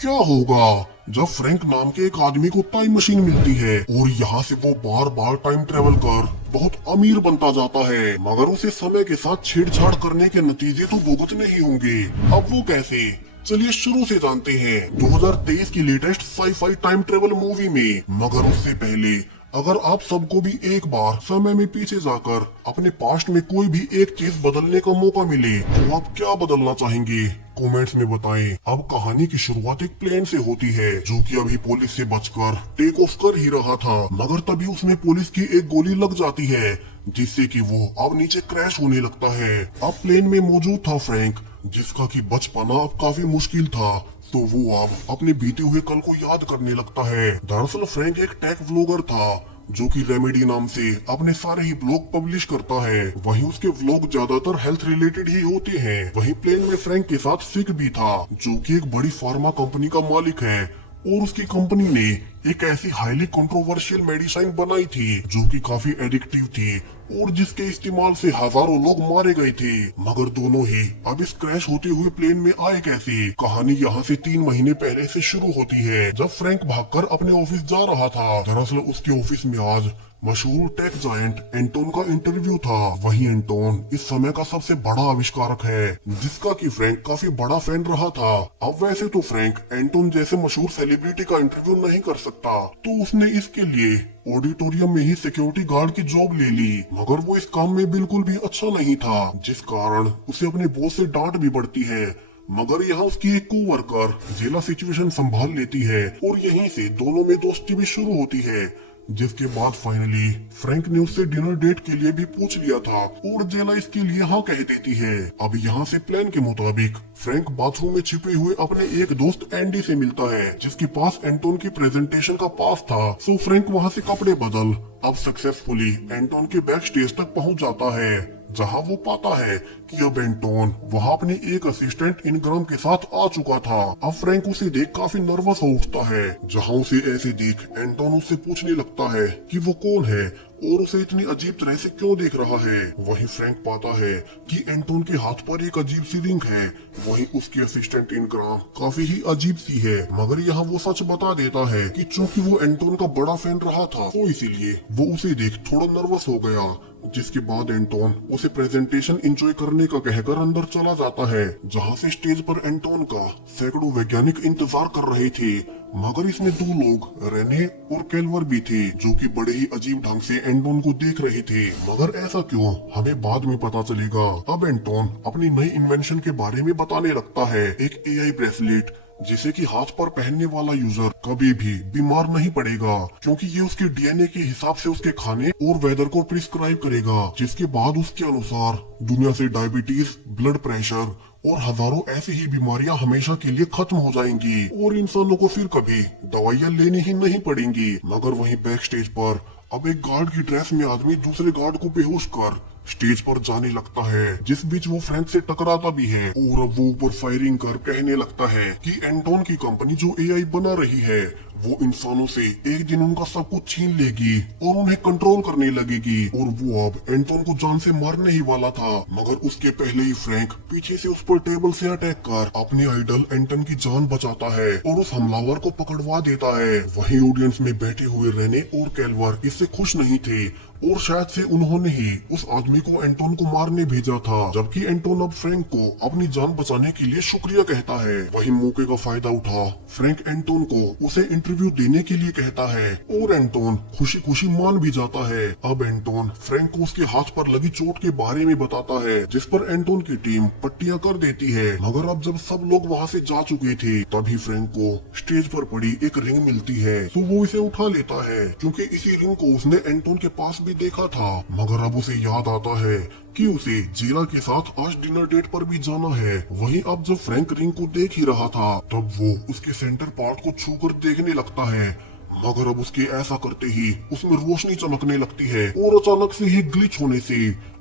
क्या होगा जब फ्रैंक नाम के एक आदमी को टाइम मशीन मिलती है और यहाँ से वो बार बार टाइम ट्रेवल कर बहुत अमीर बनता जाता है, मगर उसे समय के साथ छेड़छाड़ करने के नतीजे तो भुगतने ही होंगे। अब वो कैसे, चलिए शुरू से जानते हैं 2023 की latest sci-fi time travel movie में। मगर उससे पहले अगर आप सबको भी एक बार समय में पीछे जाकर अपने पास्ट में कोई भी एक चीज बदलने का मौका मिले तो आप क्या बदलना चाहेंगे, कमेंट्स में बताएं। अब कहानी की शुरुआत एक प्लेन से होती है जो कि अभी पुलिस से बचकर टेक ऑफ कर ही रहा था, मगर तभी उसमें पुलिस की एक गोली लग जाती है जिससे कि वो अब नीचे क्रैश होने लगता है। अब प्लेन में मौजूद था फ्रैंक, जिसका कि बच पाना अब काफी मुश्किल था, तो वो अब अपने बीते हुए कल को याद करने लगता है। दरअसल फ्रैंक एक टेक व्लॉगर था जो कि रेमेडी नाम से अपने सारे ही ब्लॉग पब्लिश करता है। वहीं उसके व्लॉग ज्यादातर हेल्थ रिलेटेड ही होते हैं। वहीं प्लेन में फ्रैंक के साथ सिक भी था जो कि एक बड़ी फार्मा कंपनी का मालिक है और उसकी कंपनी ने एक ऐसी हाईली कंट्रोवर्शियल मेडिसिन बनाई थी जो कि काफी एडिक्टिव थी और जिसके इस्तेमाल से हजारों लोग मारे गए थे। मगर दोनों ही अब इस क्रैश होते हुए प्लेन में आए कैसे। कहानी यहाँ से 3 महीने पहले से शुरू होती है जब फ्रैंक भागकर अपने ऑफिस जा रहा था। दरअसल उसके ऑफिस में आज मशहूर टेक जायंट एंटोन का इंटरव्यू था। वही एंटोन इस समय का सबसे बड़ा आविष्कारक है जिसका कि फ्रैंक काफी बड़ा फैन रहा था। अब वैसे तो फ्रैंक एंटोन जैसे मशहूर सेलिब्रिटी का इंटरव्यू नहीं कर सकता, तो उसने इसके लिए ऑडिटोरियम में ही सिक्योरिटी गार्ड की जॉब ले ली। मगर वो इस काम में बिल्कुल भी अच्छा नहीं था, जिस कारण उसे अपने बॉस से डांट भी पड़ती है। मगर यहाँ उसकी एक कोवर्कर जेला सिचुएशन संभाल लेती है और यहीं से दोनों में दोस्ती भी शुरू होती है। जिसके बाद फाइनली फ्रैंक ने उससे डिनर डेट के लिए भी पूछ लिया था और जेला इसके लिए हाँ कह देती है। अब यहाँ से प्लान के मुताबिक फ्रैंक बाथरूम में छिपे हुए अपने एक दोस्त एंडी से मिलता है जिसके पास एंटोन की प्रेजेंटेशन का पास था। सो फ्रैंक वहाँ से कपड़े बदल अब सक्सेसफुली एंटोन के बैक स्टेज तक पहुँच जाता है, जहाँ वो पाता है कि अब एंटोन वहाँ अपने एक असिस्टेंट इनग्राम के साथ आ चुका था। अब फ्रैंक उसे देख काफी नर्वस हो उठता है। जहाँ उसे ऐसे देख एंटोन उससे पूछने लगता है कि वो कौन है और उसे इतनी अजीब तरह से क्यों देख रहा है। वहीं फ्रैंक पाता है कि एंटोन के हाथ पर एक अजीब सी रिंग है। वहीं उसकी असिस्टेंट इनग्राम काफी ही अजीब सी है, मगर यहाँ वो सच बता देता है कि चूंकि वो एंटोन का बड़ा फैन रहा था तो इसीलिए वो उसे देख थोड़ा नर्वस हो गया। जिसके बाद एंटोन उसे प्रेजेंटेशन एंजॉय करने का कहकर अंदर चला जाता है, जहाँ से स्टेज पर एंटोन का सैकड़ों वैज्ञानिक इंतजार कर रहे थे। मगर इसमें 2 लोग रेने और केल्वर भी थे जो कि बड़े ही अजीब ढंग से एंटोन को देख रहे थे। मगर ऐसा क्यों, हमें बाद में पता चलेगा। अब एंटोन अपनी नई इन्वेंशन के बारे में बताने लगता है, एक एआई ब्रेसलेट जिसे कि हाथ पर पहनने वाला यूजर कभी भी बीमार नहीं पड़ेगा, क्योंकि ये उसके डीएनए के हिसाब से उसके खाने और वेदर को प्रिस्क्राइब करेगा। जिसके बाद उसके अनुसार दुनिया से डायबिटीज, ब्लड प्रेशर और हजारों ऐसी ही बीमारियां हमेशा के लिए खत्म हो जाएंगी और इंसानों को फिर कभी दवाइयां लेनी ही नहीं पड़ेंगी। मगर वहीं बैक स्टेज पर अब एक गार्ड की ड्रेस में आदमी दूसरे गार्ड को बेहोश कर स्टेज पर जाने लगता है, जिस बीच वो फ्रैंक से टकराता भी है और अब वो ऊपर फायरिंग कर कहने लगता है कि एंटोन की कंपनी जो एआई बना रही है वो इंसानों से एक दिन उनका सब कुछ छीन लेगी और उन्हें कंट्रोल करने लगेगी। और वो अब एंटोन को जान से मारने ही वाला था, मगर उसके पहले ही फ्रैंक पीछे से उस पर टेबल से अटैक कर अपने आइडल एंटन की जान बचाता है और उस हमलावर को पकड़वा देता है। वहीं ऑडियंस में बैठे हुए रेने और केल्वर इससे खुश नहीं थे और शायद से उन्होंने ही उस आदमी को एंटोन को मारने भेजा था, जबकि एंटोन अब फ्रैंक को अपनी जान बचाने के लिए शुक्रिया कहता है। वही मौके का फायदा उठा फ्रैंक एंटोन को उसे इंटरव्यू देने के लिए कहता है और एंटोन खुशी खुशी मान भी जाता है। अब एंटोन फ्रैंक को उसके हाथ पर लगी चोट के बारे में बताता है, जिस पर एंटोन की टीम पट्टियां कर देती है। मगर अब जब सब लोग वहाँ से जा चुके थे तभी फ्रैंक को स्टेज पर पड़ी एक रिंग मिलती है, तो वो इसे उठा लेता है क्योंकि इसी रिंग को उसने एंटोन के पास भी देखा था। मगर अब उसे याद आता है कि उसे जेला के साथ आज डिनर डेट पर भी जाना है। वहीं अब जब फ्रैंक रिंग को देख ही रहा था तब वो उसके सेंटर पार्ट को छूकर देखने लगता है, मगर अब उसके ऐसा करते ही उसमें रोशनी चमकने लगती है और अचानक से ही ग्लिच होने से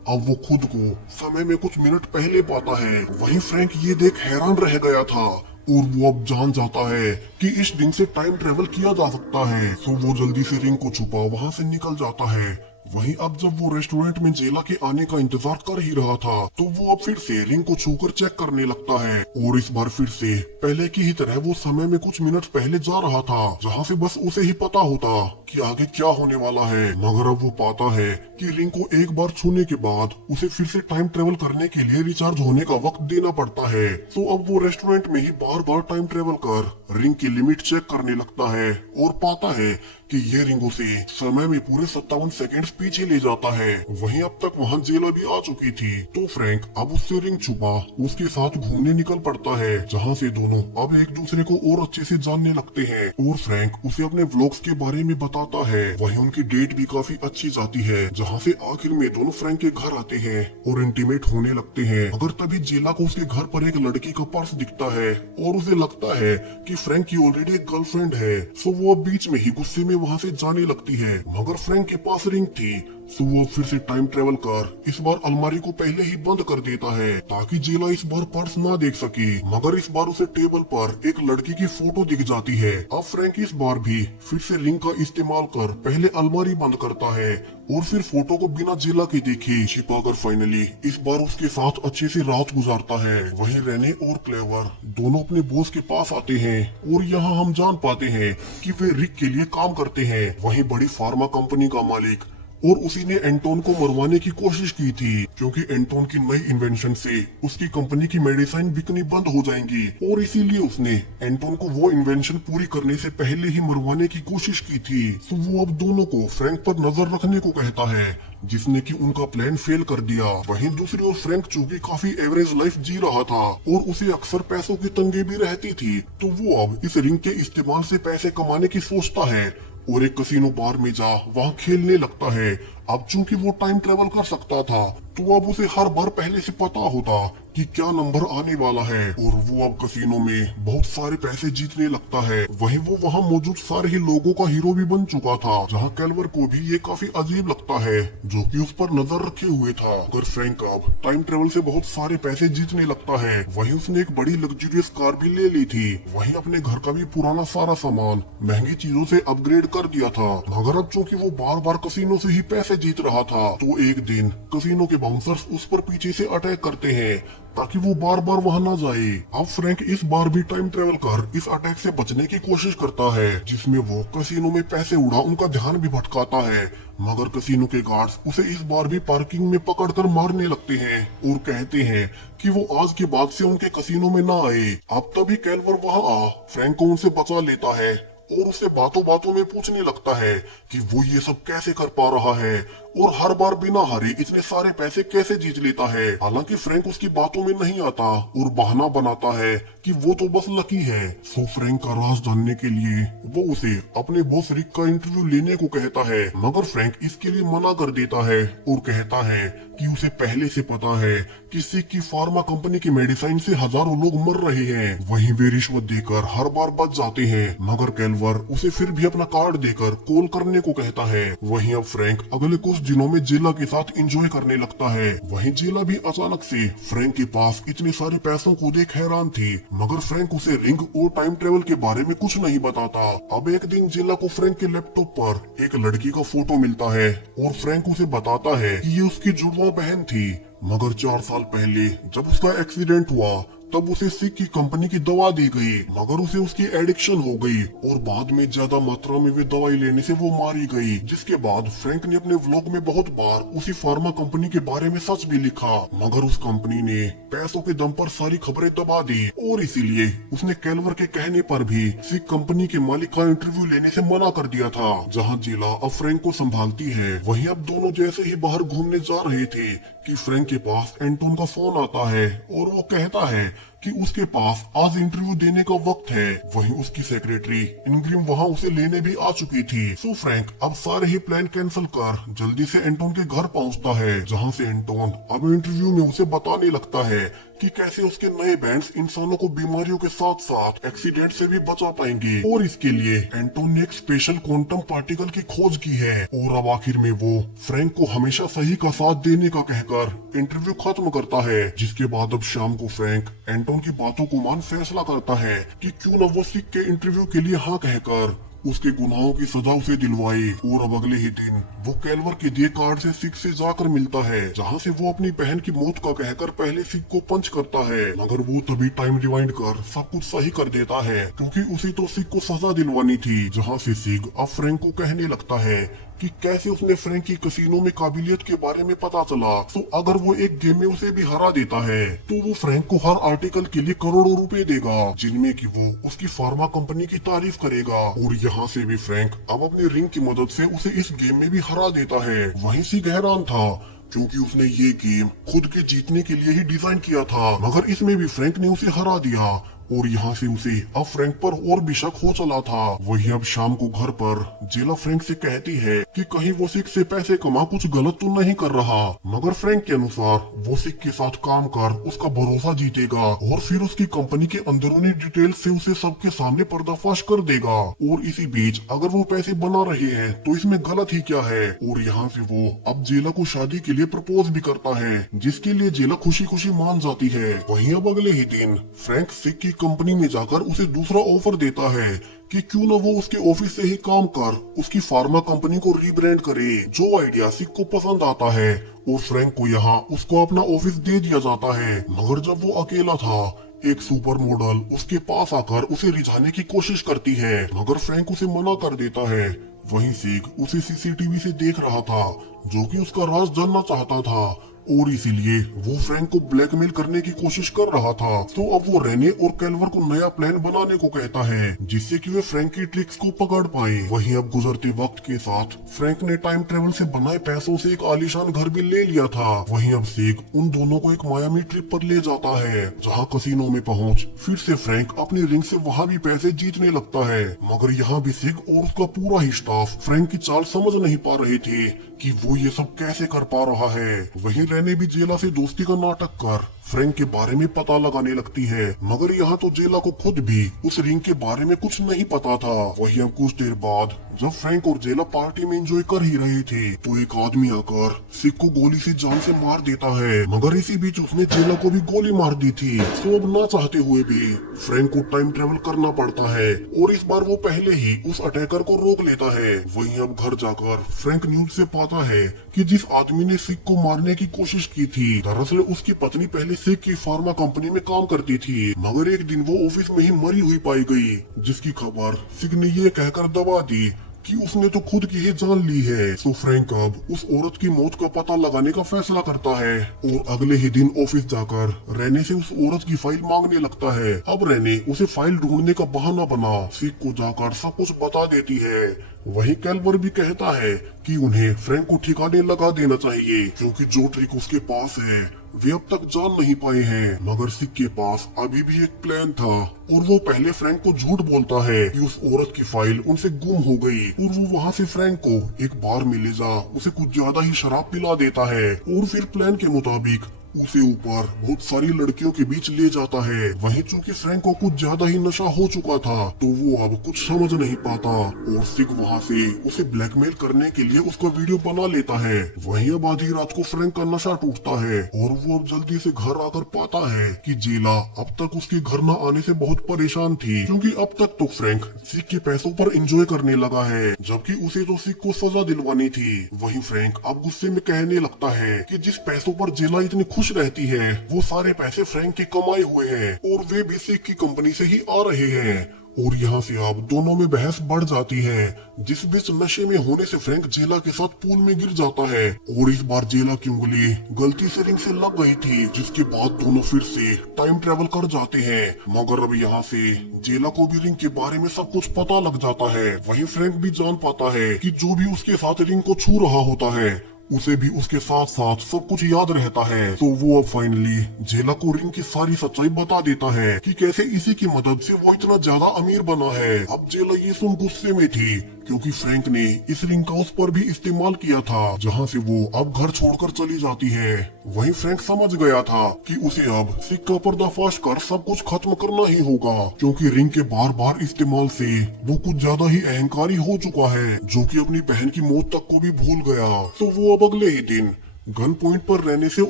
अब वो खुद को समय में कुछ मिनट पहले पाता है। वहीं फ्रैंक ये देख हैरान रह गया था और वो अब जान जाता है कि इस दिन से टाइम ट्रेवल किया जा सकता है। तो वो जल्दी से रिंग को छुपा वहाँ से निकल जाता है। वहीं अब जब वो रेस्टोरेंट में जेला के आने का इंतजार कर ही रहा था तो वो अब फिर से रिंग को छूकर चेक करने लगता है और इस बार फिर से पहले की ही तरह वो समय में कुछ मिनट पहले जा रहा था, जहाँ से बस उसे ही पता होता कि आगे क्या होने वाला है। मगर अब वो पाता है कि रिंग को एक बार छूने के बाद उसे फिर से टाइम ट्रेवल करने के लिए रिचार्ज होने का वक्त देना पड़ता है। तो अब वो रेस्टोरेंट में ही बार बार टाइम ट्रेवल कर रिंग की लिमिट चेक करने लगता है और पाता है कि ये रिंग उसे समय में पूरे 57 सेकंड्स पीछे ले जाता है। वहीं अब तक वहाँ जेला भी आ चुकी थी तो फ्रैंक अब उससे रिंग छुपा उसके साथ घूमने निकल पड़ता है, जहाँ से दोनों अब एक दूसरे को और अच्छे से जानने लगते हैं और फ्रैंक उसे अपने व्लॉग्स के बारे में बताता है। वहीं उनकी डेट भी काफी अच्छी जाती है, जहाँ से आखिर में दोनों फ्रैंक के घर आते हैं और इंटीमेट होने लगते हैं। मगर तभी जेला को उसके घर पर एक लड़की का पर्स दिखता है और उसे लगता है कि फ्रैंक की ऑलरेडी एक गर्लफ्रेंड है। सो वो बीच में ही गुस्से में वहाँ से जाने लगती है। मगर फ्रैंक के पास रिंग थी सो वो फिर से टाइम ट्रेवल कर इस बार अलमारी को पहले ही बंद कर देता है ताकि जेला इस बार पर्स ना देख सके। मगर इस बार उसे टेबल पर एक लड़की की फोटो दिख जाती है। अब फ्रैंक इस बार भी फिर से रिंग का इस्तेमाल कर पहले अलमारी बंद करता है और फिर फोटो को बिना जेला के देखे छिपाकर फाइनली इस बार उसके साथ अच्छे से रात गुजारता है। वहीं रेने और क्लेवर दोनों अपने बॉस के पास आते हैं और यहाँ हम जान पाते हैं कि वे रिक के लिए काम करते हैं। वहीं बड़ी फार्मा कंपनी का मालिक और उसी ने एंटोन को मरवाने की कोशिश की थी क्योंकि एंटोन की नई इन्वेंशन से उसकी कंपनी की मेडिसिन बिकनी बंद हो जाएंगी और इसीलिए उसने एंटोन को वो इन्वेंशन पूरी करने से पहले ही मरवाने की कोशिश की थी। तो वो अब दोनों को फ्रैंक पर नजर रखने को कहता है जिसने कि उनका प्लान फेल कर दिया। वहीं दूसरी ओर फ्रैंक चूंकि काफी एवरेज लाइफ जी रहा था और उसे अक्सर पैसों की तंगी भी रहती थी तो वो अब इस रिंग के इस्तेमाल से पैसे कमाने की सोचता है और एक कसिनो बार में जा वहाँ खेलने लगता है। अब चूंकि वो टाइम ट्रेवल कर सकता था तो अब उसे हर बार पहले से पता होता कि क्या नंबर आने वाला है और वो अब कसिनो में बहुत सारे पैसे जीतने लगता है। वहीं वो वहाँ मौजूद सारे ही लोगों का हीरो भी बन चुका था, जहाँ कैल्वर को भी ये काफी अजीब लगता है जो कि उस पर नजर रखे हुए था। अगर फ्रैंक अब टाइम ट्रेवल से बहुत सारे पैसे जीतने लगता है। वहीं उसने एक बड़ी लग्जरियस कार भी ले ली थी। वहीं अपने घर का भी पुराना सारा सामान महंगी चीजों से अपग्रेड कर दिया था। मगर अब चूंकि वो बार बार कसिनो से ही पैसे जीत रहा था तो एक दिन कसिनो के बाउंसर्स उस पर पीछे से अटैक करते हैं ताकि वो बार बार वहां ना जाए। अब फ्रैंक इस बार भी टाइम ट्रेवल कर इस अटैक से बचने की कोशिश करता है जिसमें वो कसिनो में पैसे उड़ा उनका ध्यान भी भटकाता है। मगर कसिनो के गार्ड्स उसे इस बार भी पार्किंग में पकड़कर मारने लगते हैं और कहते हैं कि वो आज के बाद से उनके कसिनो में ना आए। अब तभी कैल्वर वहां आ फ्रैंक को उनसे बचा लेता है और उसे बातों बातों में पूछने लगता है कि वो ये सब कैसे कर पा रहा है और हर बार बिना हारे इतने सारे पैसे कैसे जीत लेता है। हालांकि फ्रैंक उसकी बातों में नहीं आता और बहाना बनाता है कि वो तो बस लकी है। सो फ्रैंक का राज जानने के लिए वो उसे अपने बॉस रिक का इंटरव्यू लेने को कहता है। मगर फ्रैंक इसके लिए मना कर देता है और कहता है कि उसे पहले से पता है कि सिक की फार्मा कंपनी की मेडिसिन से हजारों लोग मर रहे हैं। वहीं वे रिश्वत देकर हर बार बच जाते हैं। मगर कैल्वर उसे फिर भी अपना कार्ड देकर कॉल करने को कहता है। वहीं अब फ्रैंक अगले कुछ दिनों में जेला के साथ एंजॉय करने लगता है। वहीं जेला भी अचानक से फ्रैंक के पास इतने सारे पैसों को देख हैरान थी। मगर फ्रैंक उसे रिंग और टाइम ट्रेवल के बारे में कुछ नहीं बताता। अब एक दिन जेला को फ्रैंक के लैपटॉप पर एक लड़की का फोटो मिलता है और फ्रैंक उसे बताता है कि ये उसकी जुड़वा बहन थी। मगर 4 साल पहले जब उसका एक्सीडेंट हुआ तब उसे सिक की कंपनी की दवा दी गई। मगर उसे उसकी एडिक्शन हो गई और बाद में ज्यादा मात्रा में वे दवाई लेने से वो मारी गई। जिसके बाद फ्रैंक ने अपने व्लॉग में बहुत बार उसी फार्मा कंपनी के बारे में सच भी लिखा। मगर उस कंपनी ने पैसों के दम पर सारी खबरें दबा दी और इसीलिए उसने कैल्वर के कहने पर भी सिक कंपनी के मालिक का इंटरव्यू लेने से मना कर दिया था, जहाँ जेला अब फ्रैंक को संभालती है। वहीं अब दोनों जैसे ही बाहर घूमने जा रहे थे कि फ्रैंक के पास एंटोन का फोन आता है और वो कहता है कि उसके पास आज इंटरव्यू देने का वक्त है। वहीं उसकी सेक्रेटरी इनग्रिम वहां उसे लेने भी आ चुकी थी। सो फ्रैंक अब सारे ही प्लान कैंसिल कर जल्दी से एंटोन के घर पहुंचता है, जहां से एंटोन अब इंटरव्यू में उसे बताने लगता है कि कैसे उसके नए बैंड्स इंसानों को बीमारियों के साथ साथ एक्सीडेंट से भी बचा पाएंगे और इसके लिए एंटोन ने एक स्पेशल क्वांटम पार्टिकल की खोज की है। और अब आखिर में वो फ्रैंक को हमेशा सही का साथ देने का कहकर इंटरव्यू खत्म करता है। जिसके बाद अब शाम को फ्रैंक एंटोन की बातों को मान फैसला करता है कि क्यों न वो सिक के इंटरव्यू के लिए हाँ कहकर उसके गुनाहों की सजा उसे दिलवाई। और अब अगले ही दिन वो कैल्वर के दिए कार्ड से सिक से जाकर मिलता है, जहाँ से वो अपनी बहन की मौत का कहकर पहले सिक को पंच करता है, मगर वो तभी टाइम रिवाइंड कर सब कुछ सही कर देता है, क्योंकि उसे तो सिक को सजा दिलवानी थी। जहाँ से सिक अब फ्रैंक को कहने लगता है कि कैसे उसने फ्रैंक की कसीनो में काबिलियत के बारे में पता चला, तो अगर वो एक गेम में उसे भी हरा देता है तो वो फ्रैंक को हर आर्टिकल के लिए करोड़ों रुपए देगा, जिनमें कि वो उसकी फार्मा कंपनी की तारीफ करेगा। और यहाँ से भी फ्रैंक अब अपने रिंग की मदद से उसे इस गेम में भी हरा देता है। वहीं सिक हैरान था, क्योंकि उसने ये गेम खुद के जीतने के लिए ही डिजाइन किया था, मगर इसमें भी फ्रैंक ने उसे हरा दिया। और यहाँ से उसे अब फ्रैंक पर और भी शक हो चला था। वही अब शाम को घर पर जेला फ्रैंक से कहती है कि कहीं वो सिक से पैसे कमा कुछ गलत तो नहीं कर रहा, मगर फ्रैंक के अनुसार वो सिक के साथ काम कर उसका भरोसा जीतेगा और फिर उसकी कंपनी के अंदरूनी डिटेल से उसे सबके सामने पर्दाफाश कर देगा। और इसी बीच अगर वो पैसे बना रहे हैं तो इसमें गलत ही क्या है। और यहाँ से वो अब जेला को शादी के लिए प्रपोज भी करता है, जिसके लिए जेला खुशी खुशी मान जाती है। वहीं अब अगले ही दिन फ्रैंक सिक की कंपनी में जाकर उसे दूसरा ऑफर देता है कि क्यों न वो उसके ऑफिस से ही काम कर उसकी फार्मा कंपनी को रीब्रांड करे, जो आइडिया सिक को पसंद आता है। और फ्रैंक को यहाँ उसको अपना ऑफिस दे दिया जाता है, मगर जब वो अकेला था एक सुपर मॉडल उसके पास आकर उसे रिझाने की कोशिश करती है, मगर फ्रैंक उसे मना कर देता है। वहीं सिक उसे सीसीटीवी से देख रहा था, जो कि उसका राज जानना चाहता था, और इसीलिए वो फ्रैंक को ब्लैकमेल करने की कोशिश कर रहा था। तो अब वो रेने और कैल्वर को नया प्लान बनाने को कहता है, जिससे कि वे फ्रैंक की ट्रिक्स को पकड़ पाए। वहीं अब गुजरते वक्त के साथ फ्रैंक ने टाइम ट्रेवल से बनाए पैसों से एक आलीशान घर भी ले लिया था। वहीं अब सिक उन दोनों को एक मायामी ट्रिप पर ले जाता है, जहाँ कसीनो में पहुँच फिर से फ्रैंक अपनी रिंग से वहाँ भी पैसे जीतने लगता है। मगर यहाँ भी सिक और उसका पूरा ही स्टाफ फ्रैंक की चाल समझ नहीं पा रहे थे कि वो ये सब कैसे कर पा रहा है। वहीं रेने भी जेला से दोस्ती का नाटक कर फ्रैंक के बारे में पता लगाने लगती है, मगर यहाँ तो जेला को खुद भी उस रिंग के बारे में कुछ नहीं पता था। वहीं अब कुछ देर बाद जब फ्रैंक और जेला पार्टी में एंजॉय कर ही रहे थे तो एक आदमी आकर सिक को गोली से जान से मार देता है, मगर इसी बीच उसने जेला को भी गोली मार दी थी। तो अब ना चाहते हुए भी फ्रैंक को टाइम ट्रेवल करना पड़ता है और इस बार वो पहले ही उस अटैकर को रोक लेता है। वहीं अब घर जाकर फ्रैंक न्यूज से पाता है कि जिस आदमी ने सिक को मारने की कोशिश की थी, दरअसल उसकी पत्नी पहले सिक की फार्मा कंपनी में काम करती थी, मगर एक दिन वो ऑफिस में ही मरी हुई पाई गई, जिसकी खबर सिक ने ये कहकर दबा दी कि उसने तो खुद की ही जान ली है। तो फ्रैंक अब उस औरत की मौत का पता लगाने का फैसला करता है और अगले ही दिन ऑफिस जाकर रेने से उस औरत की फाइल मांगने लगता है। अब रेने उसे फाइल ढूंढने का बहाना बना सिक को जाकर सब कुछ बता देती है। वहीं कैल्वर भी कहता है कि उन्हें फ्रैंक को ठिकाने लगा देना चाहिए, क्योंकि जो ट्रिक उसके पास है वे अब तक जान नहीं पाए हैं। मगर सिक के पास अभी भी एक प्लान था और वो पहले फ्रैंक को झूठ बोलता है कि उस औरत की फाइल उनसे गुम हो गई, और वो वहाँ से फ्रैंक को एक बार में ले जा उसे कुछ ज्यादा ही शराब पिला देता है और फिर प्लान के मुताबिक उसे ऊपर बहुत सारी लड़कियों के बीच ले जाता है। वहीं चूंकि फ्रैंक को कुछ ज्यादा ही नशा हो चुका था तो वो अब कुछ समझ नहीं पाता और सिक वहाँ से उसे ब्लैकमेल करने के लिए उसका वीडियो बना लेता है। वहीं अब आधी रात को फ्रैंक का नशा टूटता है और वो अब जल्दी से घर आकर पाता है कि जेला अब तक उसके घर न आने से बहुत परेशान थी, क्योंकि अब तक तो फ्रैंक सिक के पैसों पर एंजॉय करने लगा है, जबकि उसे तो सिक को सजा दिलवानी थी। वहीं फ्रैंक अब गुस्से में कहने लगता है कि जिस पैसों पर जेला इतनी खुश रहती है वो सारे पैसे फ्रैंक के कमाए हुए हैं और वे भी सिक की कंपनी से ही आ रहे हैं। और यहाँ से अब दोनों में बहस बढ़ जाती है, जिस बीच नशे में होने से फ्रैंक जेला के साथ पूल में गिर जाता है और इस बार जेला की उंगली गलती से रिंग से लग गई थी, जिसके बाद दोनों फिर से टाइम ट्रेवल कर जाते हैं। मगर अब यहाँ से जेला को भी रिंग के बारे में सब कुछ पता लग जाता है। वहीं फ्रैंक भी जान पाता है कि जो भी उसके साथ रिंग को छू रहा होता है उसे भी उसके साथ साथ सब कुछ याद रहता है। तो वो अब फाइनली जेला को रिंग की सारी सच्चाई बता देता है कि कैसे इसी की मदद से वो इतना ज्यादा अमीर बना है। अब जेला ये सुन गुस्से में थी, क्योंकि फ्रैंक ने इस रिंग का उस पर भी इस्तेमाल किया था, जहाँ से वो अब घर छोड़कर चली जाती है। वहीं फ्रैंक समझ गया था कि उसे अब सिक का पर्दाफाश कर सब कुछ खत्म करना ही होगा, क्योंकि रिंग के बार बार इस्तेमाल से वो कुछ ज्यादा ही अहंकारी हो चुका है, जो कि अपनी बहन की मौत तक को भी भूल गया। तो वो अब अगले ही दिन गन पॉइंट पर रहने से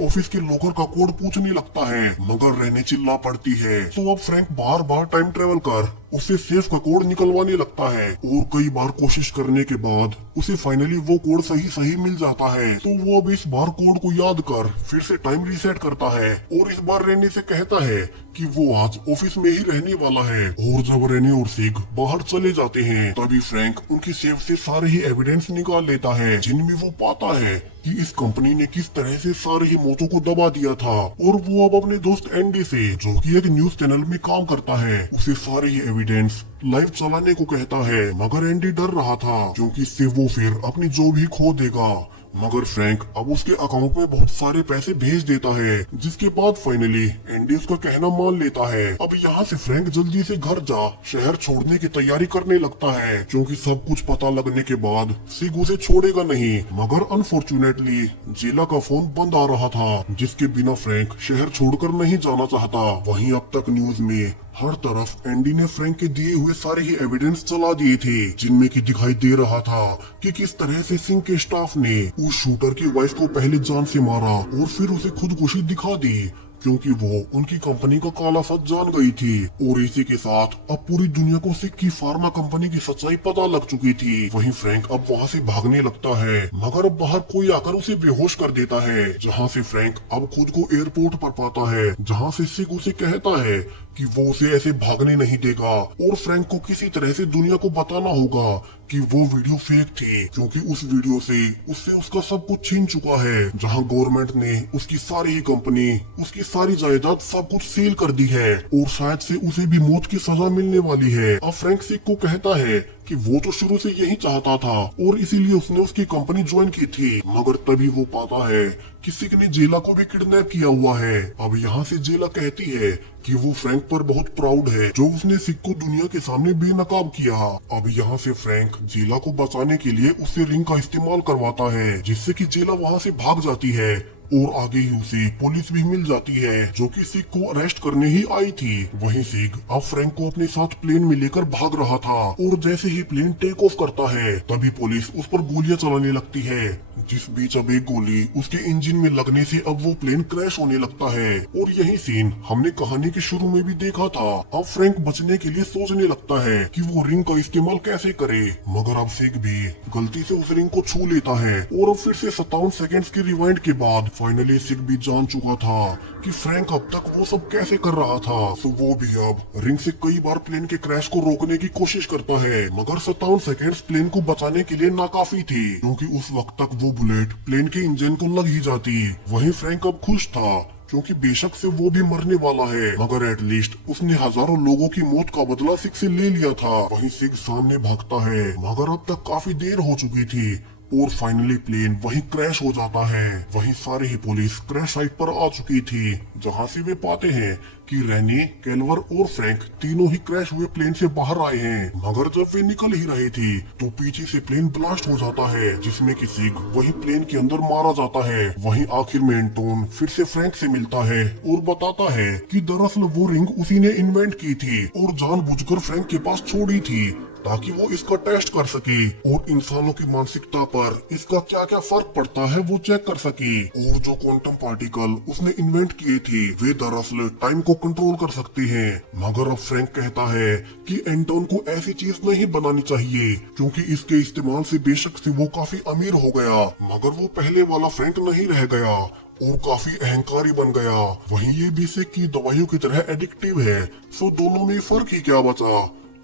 ऑफिस के लॉकर का कोड पूछने लगता है, मगर रहने चिल्ला पड़ती है। तो अब फ्रैंक बार बार टाइम ट्रेवल कर उससे सेफ का कोड निकलवाने लगता है और कई बार कोशिश करने के बाद उसे फाइनली वो कोड सही मिल जाता है। तो वो अब इस बार कोड को याद कर फिर से टाइम रीसेट करता है और इस बार रेनी से कहता है कि वो आज ऑफिस में ही रहने वाला है। और जब रेनी और सिग बाहर चले जाते हैं तभी फ्रैंक उनकी सेफ से सारे ही एविडेंस निकाल लेता है, जिनमें वो पाता है कि इस कंपनी ने किस तरह से सारे ही मौतों को दबा दिया था। और वो अब अपने दोस्त एंडी से, जो कि एक न्यूज चैनल में काम करता है, उसे सारे ही एविडेंस लाइव चलाने को कहता है। मगर एंडी डर रहा था क्योंकि इससे वो फिर अपनी जॉब ही खो देगा। मगर फ्रैंक अब उसके अकाउंट में बहुत सारे पैसे भेज देता है, जिसके बाद फाइनली एंडी उसका कहना मान लेता है। अब यहाँ से फ्रैंक जल्दी से घर जा शहर छोड़ने की तैयारी करने लगता है, क्योंकि सब कुछ पता लगने के बाद सिग उसे छोड़ेगा नहीं। मगर अनफॉर्चुनेटली जेला का फोन बंद आ रहा था, जिसके बिना फ्रैंक शहर छोड़कर नहीं जाना चाहता। वहीं अब तक न्यूज में हर तरफ एंडी ने फ्रैंक के दिए हुए सारे ही एविडेंस चला दिए थे, जिनमें कि दिखाई दे रहा था कि किस तरह से सिंह के स्टाफ ने उस शूटर की वाइफ को पहले जान से मारा और फिर उसे खुदकुशी दिखा दी, क्योंकि वो उनकी कंपनी का काला सच जान गई थी। और इसी के साथ अब पूरी दुनिया को सिग की फार्मा कंपनी की सच्चाई पता लग चुकी थी। वहीं फ्रैंक अब वहाँ से भागने लगता है, मगर अब बाहर कोई आकर उसे बेहोश कर देता है, जहाँ से फ्रैंक अब खुद को एयरपोर्ट पर पाता है, जहाँ से सिग उसे कहता है कि वो उसे ऐसे भागने नहीं देगा और फ्रैंक को किसी तरह से दुनिया को बताना होगा कि वो वीडियो फेक थी, क्योंकि उस वीडियो से उससे उसका सब कुछ छीन चुका है, जहां गवर्नमेंट ने उसकी सारी ही कंपनी, उसकी सारी जायदाद सब कुछ सील कर दी है और शायद से उसे भी मौत की सजा मिलने वाली है। अब फ्रैंक सिग को कहता है कि वो तो शुरू से यही चाहता था और इसीलिए उसने उसकी कंपनी ज्वाइन की थी। मगर तभी वो पाता है कि सिग ने जेला को भी किडनैप किया हुआ है। अब यहाँ से जेला कहती है कि वो फ्रैंक पर बहुत प्राउड है, जो उसने सिग को दुनिया के सामने बेनकाब किया। अब यहाँ से फ्रैंक जेला को बचाने के लिए उससे रिंग का इस्तेमाल करवाता है, जिससे कि जेला वहाँ से भाग जाती है और आगे ही उसे पुलिस भी मिल जाती है, जो कि सिग को अरेस्ट करने ही आई थी। वहीं सिग अब फ्रैंक को अपने साथ प्लेन में लेकर भाग रहा था और जैसे ही प्लेन टेक ऑफ करता है तभी पुलिस उस पर गोलियां चलाने लगती है, जिस बीच अब एक गोली उसके इंजन में लगने से अब वो प्लेन क्रैश होने लगता है। और यही सीन हमने कहानी के शुरू में भी देखा था। अब फ्रैंक बचने के लिए सोचने लगता है कि वो रिंग का इस्तेमाल कैसे करे, मगर अब सिग भी गलती से उस रिंग को छू लेता है और अब फिर से 57 सेकेंड्स की रिवाइंड के बाद फाइनली सिग भी जान चुका था कि फ्रैंक अब तक वो सब कैसे कर रहा था। तो वो भी अब रिंग से कई बार प्लेन के क्रैश को रोकने की कोशिश करता है, मगर 57 सेकेंड्स प्लेन को बचाने के लिए नाकाफी थी, क्योंकि उस वक्त तक वो बुलेट प्लेन के इंजन को लग ही जाती। वहीं फ्रैंक अब खुश था क्योंकि बेशक से वो भी मरने वाला है, मगर एटलीस्ट उसने हजारों लोगों की मौत का बदला सिग से ले लिया था। वहीं सिग सामने भागता है, मगर अब तक काफी देर हो चुकी थी और फाइनली प्लेन वहीं क्रैश हो जाता है। वहीं सारी ही पुलिस क्रैश साइट पर आ चुकी थी, जहां से वे पाते हैं कि रेनी, कैल्वर और फ्रैंक तीनों ही क्रैश हुए प्लेन से बाहर आए हैं। मगर जब वे निकल ही रहे थे तो पीछे से प्लेन ब्लास्ट हो जाता है, जिसमें कि सिग वही प्लेन के अंदर मारा जाता है। वहीं आखिर में एंटोन फिर से फ्रैंक से मिलता है और बताता है कि दरअसल वो रिंग उसी ने इन्वेंट की थी और जानबूझकर फ्रैंक के पास छोड़ी थी, ताकि वो इसका टेस्ट कर सके और इंसानों की मानसिकता पर इसका क्या क्या फर्क पड़ता है वो चेक कर सके। और जो क्वांटम पार्टिकल उसने इन्वेंट किए थे वे दरअसल टाइम को कंट्रोल कर सकते हैं। मगर अब फ्रैंक कहता है कि एंटोन को ऐसी चीज नहीं बनानी चाहिए, क्योंकि इसके इस्तेमाल से बेशक से वो काफी अमीर हो गया, मगर वो पहले वाला फ्रैंक नहीं रह गया और काफी अहंकारी बन गया। वहीं ये भी सिग की दवाइयों की तरह एडिक्टिव है, सो दोनों में फर्क ही क्या बचा।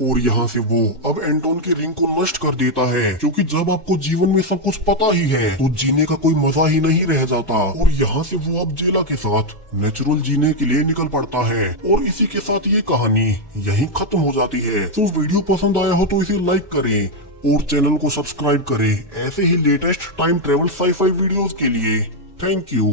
और यहाँ से वो अब एंटोन की रिंग को नष्ट कर देता है, क्योंकि जब आपको जीवन में सब कुछ पता ही है तो जीने का कोई मजा ही नहीं रह जाता। और यहाँ से वो अब जेला के साथ नेचुरल जीने के लिए निकल पड़ता है। और इसी के साथ ये कहानी यहीं खत्म हो जाती है। तो वीडियो पसंद आया हो तो इसे लाइक करें और चैनल को सब्सक्राइब करें ऐसे ही latest time travel sci fi videos के लिए। Thank you.